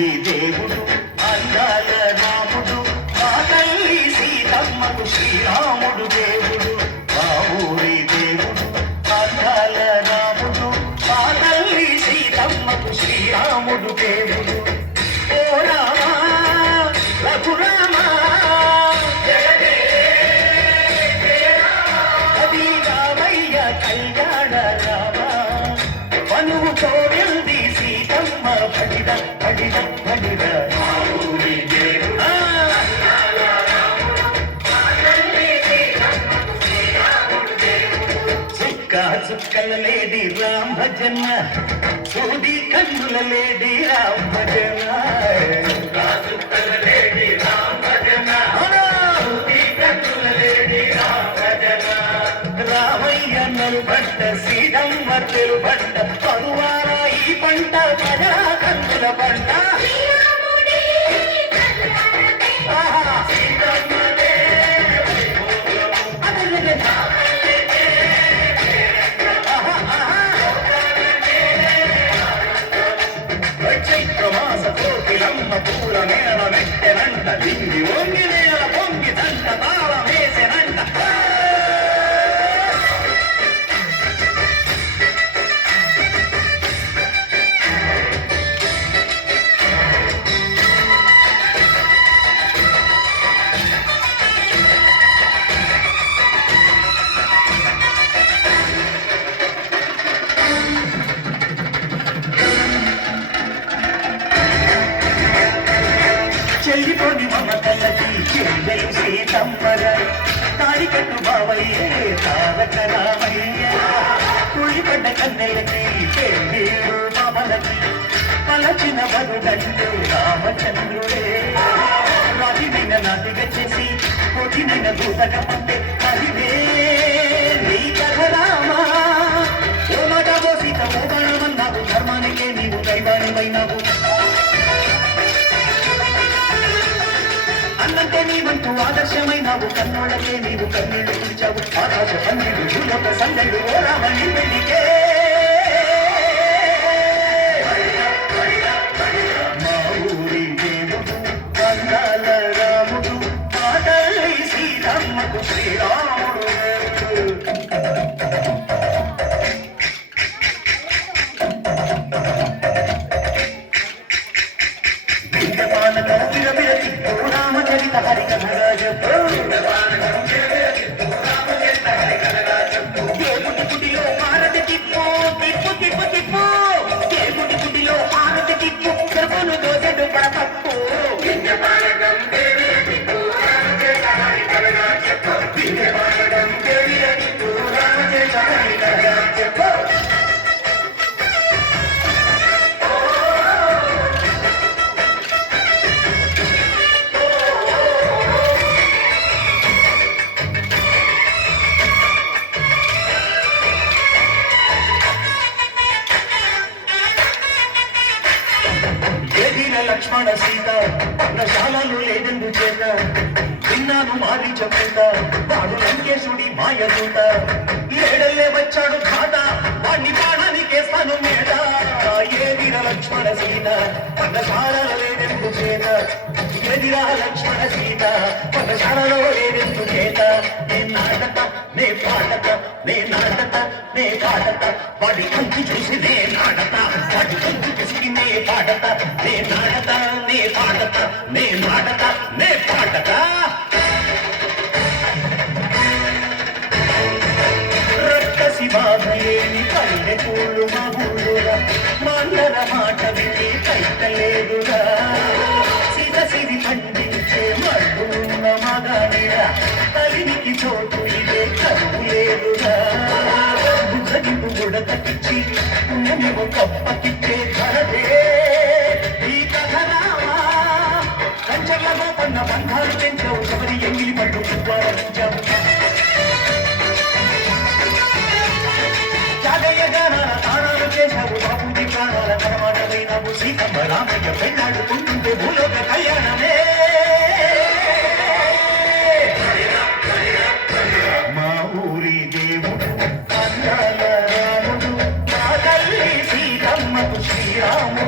ఊరి దేవుడు అందాల రాముడు మా తల్లి సీతమ్మకు శ్రీరాముడు దేవుడు మా ఊరి దేవుడు అందాల రాముడు మా తల్లి సీతమ్మకు శ్రీరాముడు దేవుడు ఓ రామా రఘురామా అది రామయ్య కళ్యాణ రామా మనువు కోవిల్ది సీతమ్మ పడిద పడిద పడిద చుక్కల లేడి రామ భజన సూది కన్నుల లేడి రామ భజన చుక్కల లేడి రామ భజన సూది కన్నుల లేడి రామ భజన రామయ్య నలుబట్ట సీతమ్మ తెలుబట్ట పరువాల ఈ పంట ప్రజా కన్నుల పంట పూల నేల మెట్టెనంట దింగి వంగి నేల పొంగి తంట తాళ వేసెనంట చెల్లిపోని మమతలకి చెల్లెలు సీతమ్మర తాడికట్టు బావయ్యే తారక రామయ్య తుళిపడ్డ కన్నెలకి చెల్లెలు మామలకి పలచిన వరుడంటూ రామచంద్రుడే రాజునైన నాటిక చేసి కొట్టినైన దూతక పంటే అదివే నీ కథ రామా ఓ మాటో సీత మోదానమన్నావు ధర్మానికే నీవు దైవానివైనావు అన్నంటే నీవంటూ ఆదర్శమైనావు కన్నోళ్ళకే నీవు కన్నీళ్లు పిలిచావు ఆకాశ పన్నీళ్ళు భూలోక సందళ్ళు ఓ రామని పెళ్లికే మా ఊరి దేవుడు అందాల రాముడు మా తల్లి సీతమ్మకు శ్రీరాముడు లక్ష్మణ సీత పర్ణశాలలు లేదెందు చేత విన్నాను మారి చెప్పుత వాడు లంకేశుడి మాయదూత ఏడల్లే వచ్చాడు ఖాత వాడిని ప్రాణానికేస్తాను మేడ ఏదిరా లక్ష్మణ సీత పర్ణశాలలో లేదెందు చేత ఏదిరా లక్ష్మణ సీత పర్ణశాలలో లేదెందు చేత నే నాటత నే పాటత నే నాటత నే పాటత వాడి కంచి చూసి నే నాటత వాడి కంచి చూసి నే పాటత నే నాటత నే పాటత నే నాటత నే పాటత రక్కసి బాధలేని పల్లెటూళ్ళు మా ఊళ్ళురా మందర మాట విని కైతలేదురా సిరి పండించే మడ్డు ఉన్న మగానిరా తల్లికి చోటు ఇదే కరువు లేదురా బుద్ధగింపు గుడతకిచ్చి నువ్వు కప్పకిచ్చే ధరదే ఈ కథ రామా కంచర్లలో పన్న బంధాలు పెంచావు ఎవరి ఎంగిలి పట్టు పువ్వారించావు జాగయ్య గానాల తాళాలు చేశావు బాబుజీ ప్రాణాల కరమాటమైనావు సీతమ్మ రామయ్య పెళ్ళాడుకుంటుంటే భూలోక కళ్యాణమే మా ఊరి దేవుడు అందాల రాముడు మా తల్లి సీతమ్మకు శ్రీరాముడు